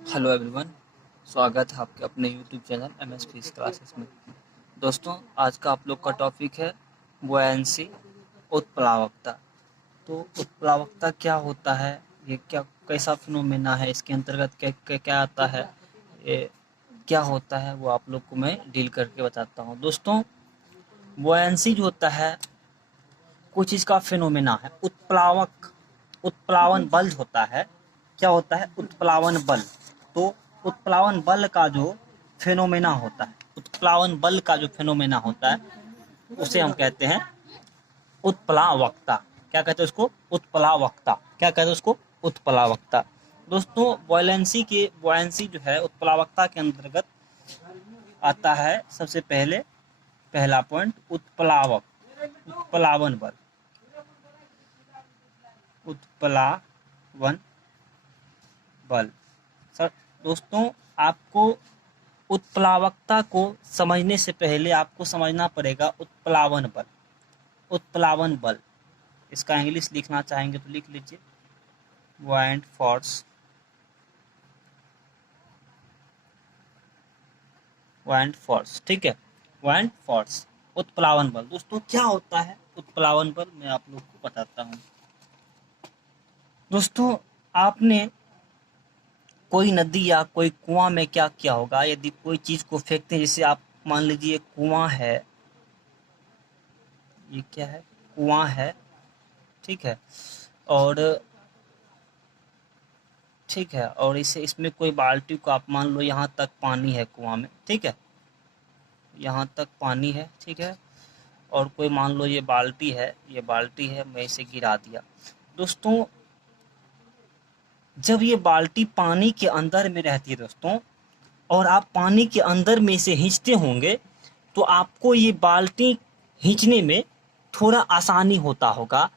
Hello everyone. स्वागत है आपके अपने YouTube channel M S physics classes में। दोस्तों, आज का आप लोग का टॉपिक है बुयांसी, उत्प्लावकता। तो उत्प्लावकता क्या होता है, ये क्या कैसा फिनोमेना है, इसके अंतर्गत क्या क्या क्या आता है, ये क्या होता है, वो आप लोग को मैं डील करके बताता हूँ। दोस्तों, बुयांसी जो होता है कोई चीज़ का फिनोमेना है। उत्प्लावक उत्प्लावन बल होता है। क्या होता है? उत्प्लावन बल। तो उत्प्लावन बल का जो फिनोमेना होता है, उत्प्लावन बल का जो फिनोमेना होता है, उसे हम कहते हैं उत्प्लावकता। क्या कहते हैं उसको? उत्प्लावकता। क्या कहते हैं उसको? उत्प्लावकता। दोस्तों, बुयांसी जो है उत्प्लावकता के अंतर्गत आता है। सबसे पहले पहला पॉइंट उत्प्लावक, उत्प्लावन बल, उत्प्लावन बल। सर दोस्तों, आपको उत्प्लावकता को समझने से पहले आपको समझना पड़ेगा उत्प्लावन बल। उत्प्लावन बल, इसका इंग्लिश लिखना चाहेंगे तो लिख लीजिए, बुयांट फोर्स। बुयांट फोर्स, ठीक है, बुयांट फोर्स, उत्प्लावन बल। दोस्तों, क्या होता है उत्प्लावन बल, मैं आप लोग को बताता हूँ। दोस्तों, आपने कोई नदी या कोई कुआं में क्या किया होगा, यदि कोई चीज को फेंकते हैं, जैसे आप मान लीजिए कुआं है, ये क्या है? कुआं है, ठीक है। और ठीक है, और इसे इसमें कोई बाल्टी को आप मान लो, यहाँ तक पानी है कुआं में, ठीक है, यहाँ तक पानी है, ठीक है। और कोई मान लो ये बाल्टी है, ये बाल्टी है, मैं इसे गिरा दिया। दोस्तों, जब ये बाल्टी पानी के अंदर में रहती है दोस्तों, और आप पानी के अंदर में इसे खींचते होंगे, तो आपको ये बाल्टी खींचने में थोड़ा आसानी होता होगा,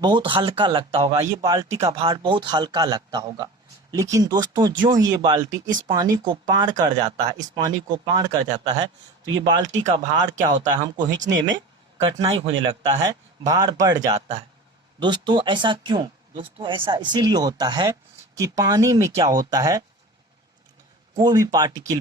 बहुत हल्का लगता होगा, ये बाल्टी का भार बहुत हल्का लगता होगा। लेकिन दोस्तों, ज्यों ही ये बाल्टी इस पानी को पार कर जाता है, इस पानी को पार कर जाता है, तो ये बाल्टी का भार क्या होता है, हमको खींचने में कठिनाई होने लगता है, भार बढ़ जाता है। दोस्तों, ऐसा क्यों? दोस्तों, ऐसा इसीलिए होता है कि पानी में क्या होता है, कोई भी पार्टिकल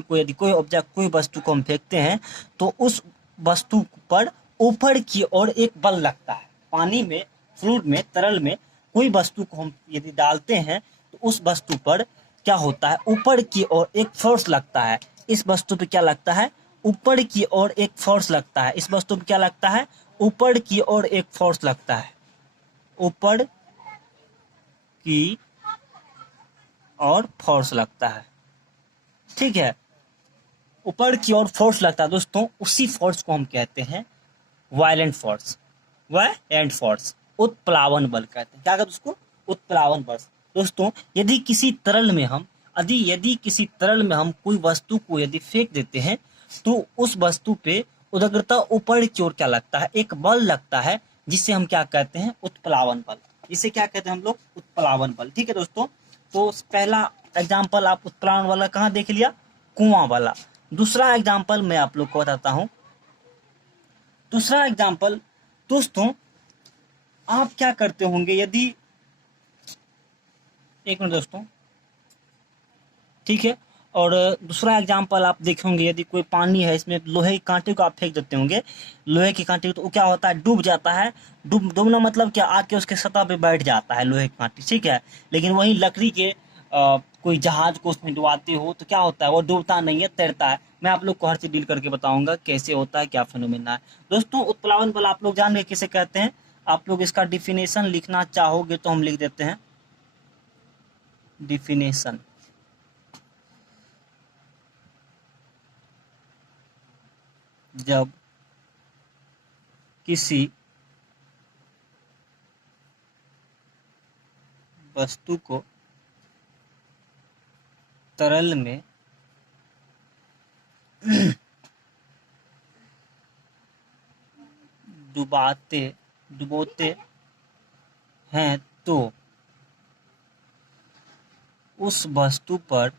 को, यदि कोई ऑब्जेक्ट, कोई वस्तु को हम फेंकते हैं, तो उस वस्तु पर ऊपर की ओर एक बल लगता है। पानी में, फ्लूइड में, तरल में कोई वस्तु को हम यदि डालते हैं, तो उस वस्तु पर क्या होता है, ऊपर की ओर एक फोर्स लगता है। इस वस्तु पे क्या लगता है? ऊपर की ओर एक फोर्स लगता है। इस वस्तु पे क्या लगता है? ऊपर की ओर एक फोर्स लगता है। ऊपर की ओर फोर्स लगता है, ठीक है। ऊपर की ओर फोर्स लगता है दोस्तों, उसी फोर्स को हम कहते हैं वायलेंट फोर्स। वायलेंट फोर्स, उत्प्लावन बल कहते हैं। क्या कहते हैं उसको? उत्प्लावन बल। दोस्तों, यदि किसी तरल में हम यदि किसी तरल में हम कोई वस्तु को यदि फेंक देते हैं, तो उस वस्तु पे उदग्रता ऊपर की ओर क्या लगता है, एक बल लगता है, जिसे हम क्या कहते हैं? उत्प्लावन बल। इसे क्या कहते हैं हम लोग? उत्प्लावन बल, ठीक है दोस्तों। तो पहला एग्जाम्पल आप उत्प्लावन वाला कहाँ देख लिया? कुआं वाला। दूसरा एग्जाम्पल मैं आप लोग को बताता हूं। दूसरा एग्जाम्पल, दोस्तों, आप क्या करते होंगे यदि, एक मिनट दोस्तों, ठीक है। और दूसरा एग्जाम्पल आप देखे होंगे, यदि कोई पानी है, इसमें लोहे के कांटे को आप फेंक देते होंगे, लोहे के कांटे को, तो वो क्या होता है? डूब जाता है। डूबना मतलब क्या? आके उसके सतह पे बैठ जाता है लोहे के कांटे, ठीक है। लेकिन वही लकड़ी के कोई जहाज को उसमें डुबाते हो, तो क्या होता है? वो डूबता नहीं है, तैरता है। मैं आप लोग को हर चीज डील करके बताऊंगा कैसे होता है, क्या फिनोमेना है। दोस्तों, उत्प्लावन बल आप लोग जान गए किसे कहते हैं? आप लोग इसका डिफिनेशन लिखना चाहोगे तो हम लिख देते हैं, डिफिनेशन। जब किसी वस्तु को तरल में डुबाते डुबोते हैं, तो उस वस्तु पर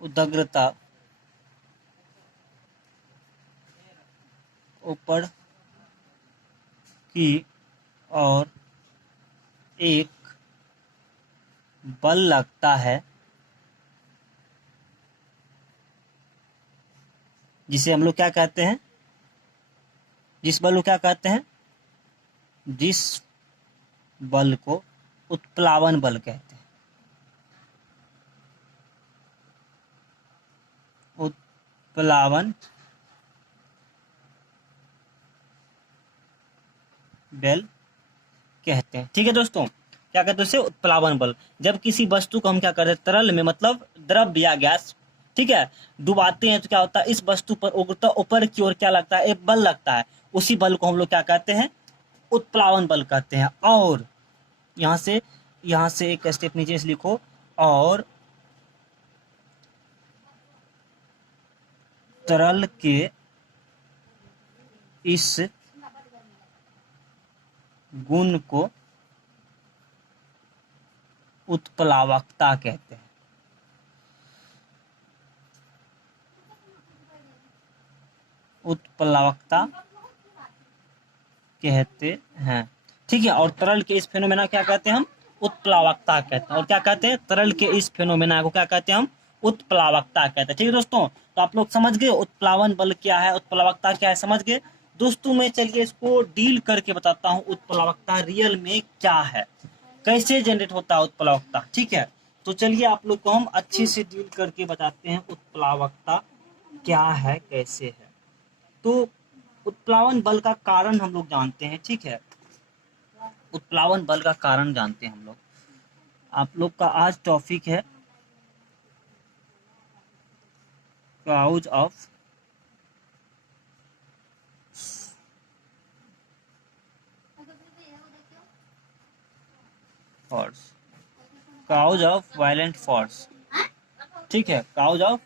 उदग्रता ऊपर की और एक बल लगता है जिसे हम लोग क्या कहते हैं, जिस बल को क्या कहते हैं, जिस बल को उत्प्लावन बल कहते हैं। उत्प्लावन बल कहते हैं। ठीक है दोस्तों, क्या कहते हैं उसे, उत्प्लावन बल। जब किसी वस्तु को हम क्या करते हैं, तरल में मतलब द्रव या गैस, ठीक है, डुबाते हैं तो क्या होता है, इस वस्तु पर उगता ऊपर की ओर क्या लगता है, एक बल लगता है। उसी बल को हम लोग क्या कहते हैं, उत्प्लावन बल कहते हैं। और यहाँ से एक स्टेप नीचे से लिखो, और तरल के इस गुण को उत्प्लावकता कहते हैं। उत्प्लावकता कहते हैं, ठीक है। और तरल के इस फेनोमेना क्या कहते हैं हम, उत्प्लावकता कहते हैं। और क्या कहते हैं, तरल के इस फेनोमेना को क्या कहते हैं हम, उत्प्लावकता कहते हैं। ठीक है दोस्तों, तो आप लोग समझ गए उत्प्लावन बल क्या है, उत्प्लावकता क्या है, समझ गए दोस्तों। मैं चलिए इसको डील करके बताता हूँ, उत्प्लावकता रियल में क्या है, कैसे जनरेट होता है उत्प्लावकता। ठीक है, तो चलिए आप लोग को हम अच्छे से डील करके बताते हैं उत्प्लावकता क्या है, कैसे है। तो उत्प्लावन बल का कारण हम लोग जानते हैं, ठीक है, उत्प्लावन बल का कारण जानते हैं हम लोग। आप लोग का आज टॉपिक है cause of force, cause of violent force, ठीक है, काउज ऑफ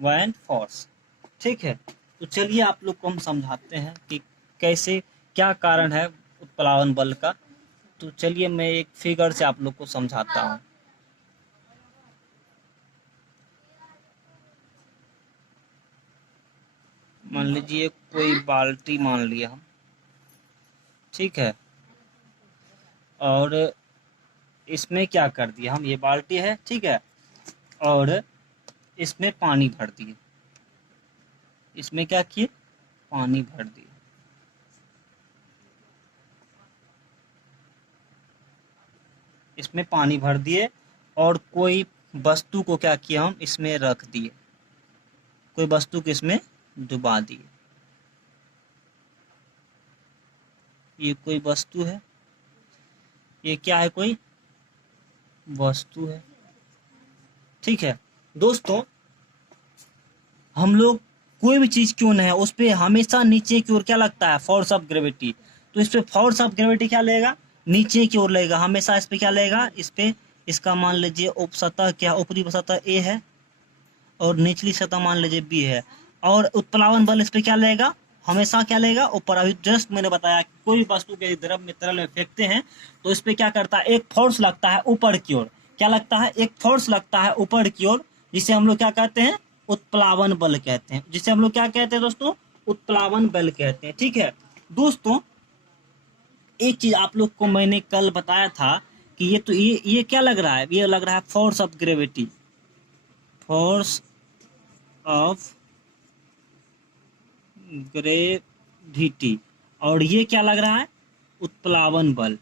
वायलेंट फोर्स, ठीक है। तो चलिए आप लोग को हम समझाते हैं कि कैसे, क्या कारण है उत्प्लावन बल का। तो चलिए मैं एक फिगर से आप लोग को समझाता हूँ। मान लीजिए कोई बाल्टी मान लिया हम, ठीक है, और इसमें क्या कर दिया हम, ये बाल्टी है, ठीक है, और इसमें पानी भर दिए, इसमें क्या किए, पानी भर दिए। इसमें पानी भर दिए और कोई वस्तु को क्या किया हम, इसमें रख दिए, कोई वस्तु को इसमें डुबा दिए। ये कोई वस्तु है, ये क्या है, कोई वस्तु है, ठीक है दोस्तों। हम लोग कोई भी चीज क्यों न है, उस पर हमेशा नीचे की ओर क्या लगता है, फोर्स ऑफ ग्रेविटी। तो इस पे फोर्स ऑफ ग्रेविटी क्या लेगा, नीचे की ओर लेगा हमेशा। इस पे क्या लेगा, इस पे, इसका मान लीजिए उप सतह क्या, ऊपरी सतह ए है और निचली सतह मान लीजिए बी है। और उत्प्लावन बल इस पे क्या लेगा, हमेशा क्या लेगा, ऊपर। अभी जस्ट मैंने बताया कि कोई वस्तु के द्रव में तरल में फेंकते हैं तो इस पे क्या करता है, एक फोर्स लगता है ऊपर की ओर। क्या लगता है, एक फोर्स लगता है ऊपर की ओर, जिसे हम लोग क्या कहते हैं, उत्प्लावन बल कहते हैं। जिसे हम लोग क्या कहते हैं दोस्तों, उत्प्लावन बल कहते हैं। ठीक है दोस्तों, एक चीज आप लोग को मैंने कल बताया था कि ये तो ये क्या लग रहा है, ये लग रहा है force of gravity, force of gravity. और ये क्या लग रहा है, उत्प्लावन बल,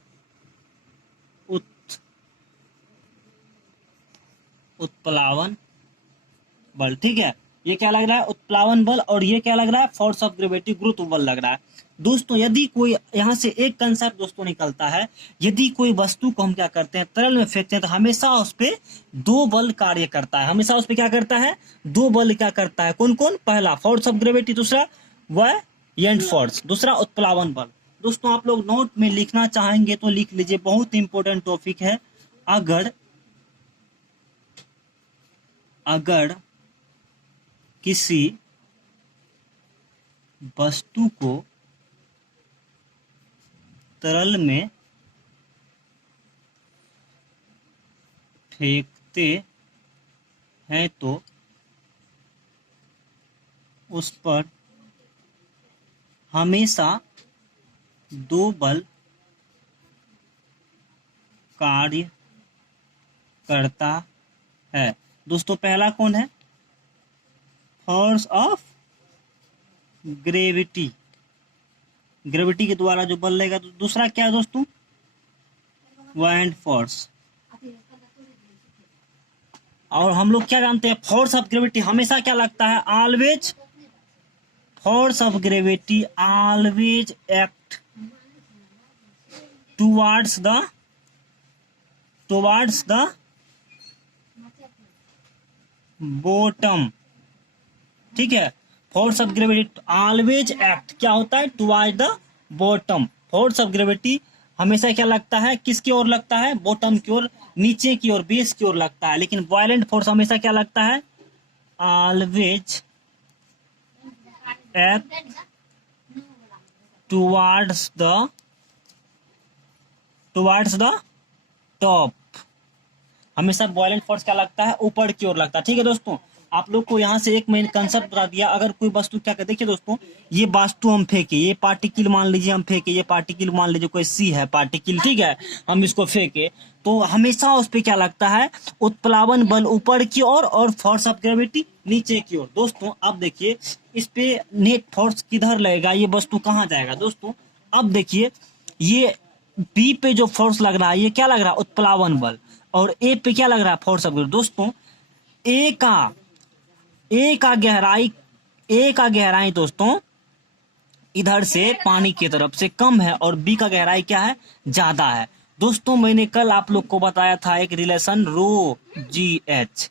उत्प्लावन बल, ठीक है। ये क्या लग रहा है, उत्प्लावन बल, और ये क्या लग रहा है, फोर्स ऑफ ग्रेविटी, गुरुत्व बल लग रहा है। दोस्तों यदि कोई, यहाँ से एक कंसेप्ट दोस्तों निकलता है, यदि कोई वस्तु को हम क्या करते हैं, तरल में फेंकते हैं तो हमेशा उस पर दो बल कार्य करता है, हमेशा उस पर क्या करता है, दो बल क्या करता है, कौन कौन, पहला फोर्स ऑफ ग्रेविटी, दूसरा वायलेंट फोर्स, दूसरा उत्प्लावन बल। दोस्तों आप लोग नोट में लिखना चाहेंगे तो लिख लीजिए, बहुत इंपॉर्टेंट टॉपिक है। अगर किसी वस्तु को तरल में फेंकते हैं तो उस पर हमेशा दो बल कार्य करता है। दोस्तों पहला कौन है? फोर्स ऑफ ग्रेविटी, ग्रेविटी के द्वारा जो बल लगेगा। दूसरा क्या है दोस्तों? Wind force. और हम लोग क्या जानते हैं? फोर्स ऑफ ग्रेविटी हमेशा क्या लगता है? Always, force of gravity always act towards the bottom. ठीक है, force of gravity always act क्या होता है? Towards the bottom. Force of gravity हमेशा क्या लगता है? किसकी ओर लगता है? बॉटम की ओर, नीचे की ओर, बेस की ओर लगता है। लेकिन वायलेंट फोर्स हमेशा क्या लगता है? Always act towards the top. हमेशा वायलेंट फोर्स क्या लगता है? ऊपर की ओर लगता है। ठीक है दोस्तों, आप लोग को यहाँ से एक मेन कंसेप्ट बता दिया। अगर कोई वस्तु क्या कहते, देखिए दोस्तों, ये वस्तु हम फेंके, ये पार्टिकल मान लीजिए हम फेंके, ये पार्टिकल मान लीजिए कोई सी है पार्टिकल, ठीक है, हम इसको फेंके तो हमेशा उस पर क्या लगता है? उत्प्लावन बल ऊपर की ओर और फोर्स ऑफ ग्रेविटी नीचे की ओर। दोस्तों अब देखिए, इस पे नेट फोर्स किधर लगेगा? ये वस्तु कहाँ जाएगा? दोस्तों अब देखिए, ये बी पे जो फोर्स लग रहा है, ये क्या लग रहा है? उत्प्लावन बल। और ए पे क्या लग रहा है? Force of gravity. दोस्तों ए का गहराई दोस्तों इधर से पानी की तरफ से कम है और बी का गहराई क्या है? ज्यादा है। दोस्तों मैंने कल आप लोग को बताया था एक रिलेशन रो जी एच,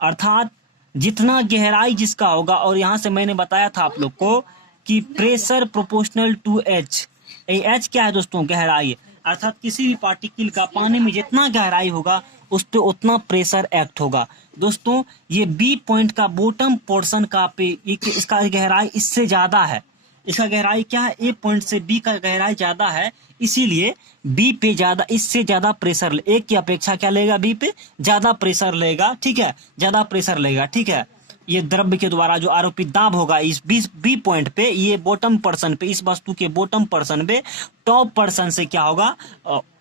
अर्थात जितना गहराई जिसका होगा, और यहां से मैंने बताया था आप लोग को कि pressure proportional to h. H क्या है दोस्तों? गहराई। अर्थात किसी भी पार्टिकल का पानी में जितना गहराई होगा उस पे उतना प्रेशर एक्ट होगा। दोस्तों ये बी पॉइंट का बॉटम पोर्शन का पे इसका गहराई इससे ज्यादा है। इसका गहराई क्या है? ए पॉइंट से बी का गहराई ज्यादा है, इसीलिए बी पे ज्यादा, इससे ज्यादा प्रेशर, ए की अपेक्षा क्या लेगा? बी पे ज्यादा प्रेशर लेगा। ठीक है, ज्यादा प्रेशर लेगा। ठीक है, ये द्रव्य के द्वारा जो आरोपित दाब होगा इस बी पॉइंट पे, ये बॉटम पर्सन पे, इस वस्तु के बॉटम पर्सन पे टॉप पर्सन से क्या होगा?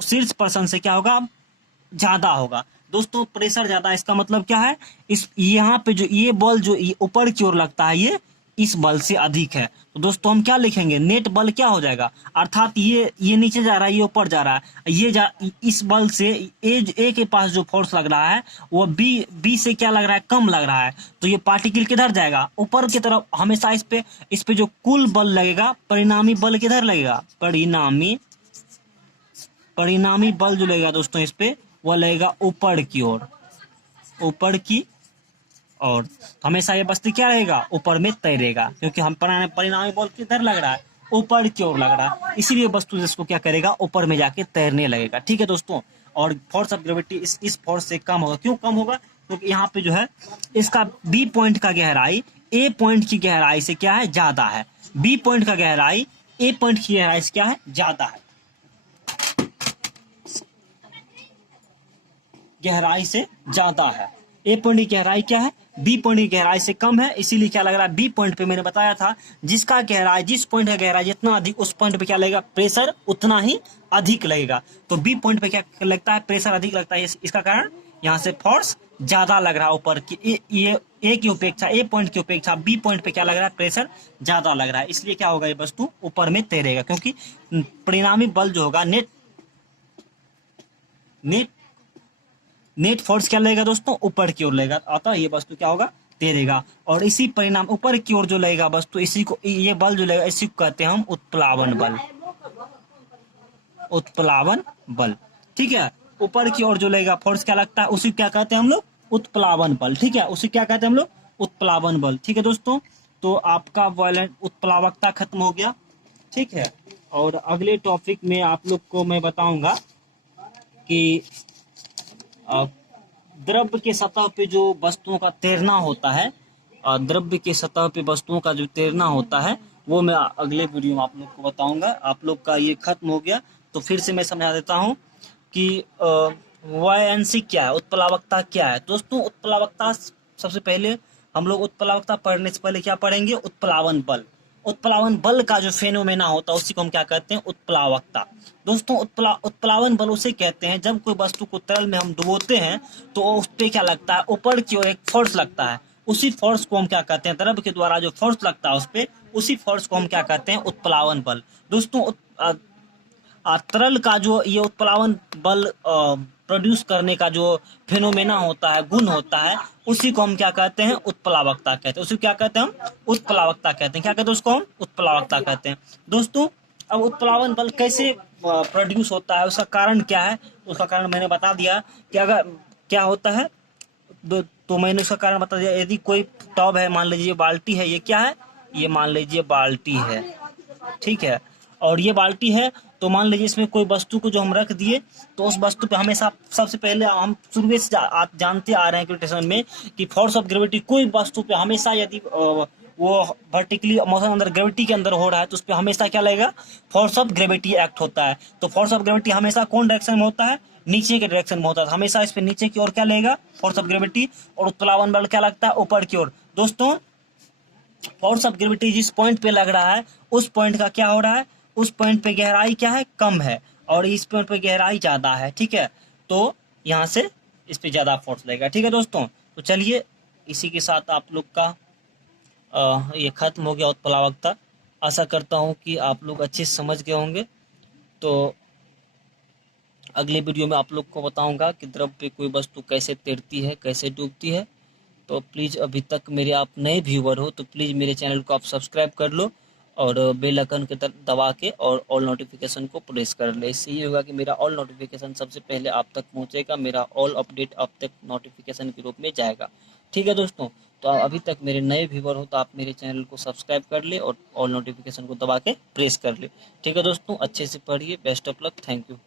शीर्ष पर्सन से क्या होगा? ज्यादा होगा। दोस्तों प्रेशर ज्यादा, इसका मतलब क्या है? इस यहाँ पे जो ये बल जो ऊपर की ओर लगता है, ये इस बल से अधिक है। तो दोस्तों हम क्या लिखेंगे? नेट बल क्या हो जाएगा? अर्थात ये नीचे जा रहा है, ये ऊपर जा रहा है, इस बल से ए के पास जो फोर्स लग रहा है वो बी से क्या लग रहा है? कम लग रहा है। तो ये पार्टिकल किधर जाएगा? ऊपर की तरफ। हमेशा इस पे जो कुल बल लगेगा, परिणामी बल किधर लगेगा? परिणामी बल जो लगेगा दोस्तों इस पे, वो लगेगा ऊपर की ओर, ऊपर की। और हमेशा ये वस्तु क्या रहेगा? ऊपर में तैरेगा, क्योंकि हम परिणामी बल किधर लग रहा है? ऊपर की ओर लग रहा है, इसीलिए वस्तु जिसको क्या करेगा? ऊपर में जाके तैरने लगेगा। ठीक है दोस्तों, और फोर्स ऑफ ग्रेविटी इस फोर्स से कम होगा। क्यों कम होगा? क्योंकि यहाँ पे जो है इसका बी पॉइंट का गहराई ए पॉइंट की गहराई से क्या है? ज्यादा है। बी पॉइंट का गहराई ए पॉइंट की गहराई से क्या है? ज्यादा है, गहराई से ज्यादा है। ए पॉइंट की गहराई क्या है? बी पॉइंट की गहराई से कम है, इसीलिए क्या लग रहा है? बी पॉइंट पे मैंने बताया था, जिसका गहराई, जिस पॉइंट का गहराई जितना अधिक, उस पॉइंट पे क्या लगेगा? प्रेशर उतना ही अधिक लगेगा। तो बी पॉइंट पे क्या लगता है? प्रेशर अधिक लगता है। इसका कारण यहाँ से फोर्स ज्यादा लग रहा है ऊपर की, ये ए की उपेक्षा, ए पॉइंट की उपेक्षा बी पॉइंट पे क्या लग रहा है? प्रेशर ज्यादा लग रहा है, इसलिए क्या होगा? ये वस्तु ऊपर में तैरेगा, क्योंकि परिणामी बल जो होगा, नेट फोर्स क्या लगेगा दोस्तों? ऊपर की ओर लगेगा, अतः ये वस्तु क्या होगा? तैरेगा। और इसी परिणाम ऊपर की ओर जो लगेगा वस्तु, इसी को, ये बल जो लगेगा, इसी को कहते हैं हम उत्प्लावन बल। उत्प्लावन बल, ठीक है। ऊपर की ओर जो लगेगा फोर्स क्या लगता है? उसी क्या कहते हैं हम लोग? उत्प्लावन बल। ठीक है, उसी क्या कहते हैं हम लोग? उत्प्लावन बल। ठीक है दोस्तों, तो आपका वायलेंट उत्प्लावकता खत्म हो गया। ठीक है, और अगले टॉपिक में आप लोग को मैं बताऊंगा कि द्रव्य के सतह पे जो वस्तुओं का तैरना होता है, द्रव्य के सतह पे वस्तुओं का जो तैरना होता है, वो मैं अगले वीडियो में आप लोग को बताऊंगा। आप लोग का ये खत्म हो गया, तो फिर से मैं समझा देता हूँ कि वायएनसी क्या है, उत्प्लावकता क्या है। दोस्तों उत्प्लावकता, सबसे पहले हम लोग उत्प्लावकता पढ़ने से पहले क्या पढ़ेंगे? उत्प्लावन बल। उत्प्लावन बल का जो फेनोमेना होता है उसी को हम क्या कहते हैं, उत्प्लावकता। दोस्तों उत्प्लावन बल उसे कहते हैं जब कोई वस्तु को तरल में हम डुबोते हैं तो उस पे क्या लगता है, ऊपर की ओर एक फोर्स लगता है, उसी फोर्स को हम क्या कहते हैं, द्रव के द्वारा जो फोर्स लगता है उस पे, उसी फोर्स को हम क्या कहते हैं, उत्प्लावन बल। दोस्तों तरल का जो ये उत्प्लावन बल प्रोड्यूस करने का जो फेनोमेना होता है, गुण होता है, उसी को हम क्या कहते हैं, उत्प्लावकता कहते हैं। उसी को क्या कहते हैं हम, उत्प्लावकता कहते हैं। क्या कहते हैं उसको हम, उत्प्लावकता कहते हैं। दोस्तों अब उत्प्लावन बल कैसे प्रोड्यूस होता है, उसका कारण क्या है, उसका कारण मैंने बता दिया कि अगर क्या होता है, तो मैंने उसका कारण बता दिया। यदि कोई टब है, मान लीजिए बाल्टी है, ये क्या है, ये मान लीजिए बाल्टी है, ठीक है, और ये बाल्टी है, तो मान लीजिए इसमें कोई वस्तु को जो हम रख दिए, तो उस वस्तु पे हमेशा सबसे पहले हम शुरू से जानते आ रहे हैं ग्रेविटेशन में कि फोर्स ऑफ ग्रेविटी कोई वस्तु पे हमेशा यदि वो वर्टिकली मोशन अंदर ग्रेविटी के अंदर हो रहा है तो उस पर हमेशा क्या लगेगा, फोर्स ऑफ ग्रेविटी एक्ट होता है। तो फोर्स ऑफ ग्रेविटी हमेशा कौन डायरेक्शन में होता है, नीचे के डायरेक्शन में होता है, हमेशा इस पे नीचे की ओर क्या लगेगा, फोर्स ऑफ ग्रेविटी। और उत्प्लावन बल क्या लगता है, ऊपर की ओर। दोस्तों फोर्स ऑफ ग्रेविटी जिस पॉइंट पे लग रहा है उस पॉइंट का क्या हो रहा है, उस पॉइंट पे गहराई क्या है, कम है, और इस पॉइंट पे गहराई ज्यादा है, ठीक है, तो यहाँ से इस पे ज्यादा फोर्स लगेगा, ठीक है दोस्तों। तो चलिए इसी के साथ आप लोग का ये खत्म हो गया उत्प्लावकता। आशा करता हूँ कि आप लोग अच्छे से समझ गए होंगे। तो अगले वीडियो में आप लोग को बताऊंगा कि द्रव पे कोई वस्तु कैसे तैरती है, कैसे डूबती है। तो प्लीज़ अभी तक मेरे आप नए व्यूवर हो तो प्लीज़ मेरे चैनल को आप सब्सक्राइब कर लो और बेल आइकन के दबा के और ऑल नोटिफिकेशन को प्रेस कर ले। इससे ये होगा कि मेरा ऑल नोटिफिकेशन सबसे पहले आप तक पहुंचेगा, मेरा ऑल अपडेट आप तक नोटिफिकेशन के रूप में जाएगा, ठीक है दोस्तों। तो अभी तक मेरे नए व्यूवर हो तो आप मेरे चैनल को सब्सक्राइब कर ले और ऑल नोटिफिकेशन को दबा के प्रेस कर ले, ठीक है दोस्तों। अच्छे से पढ़िए, best of luck, thank you.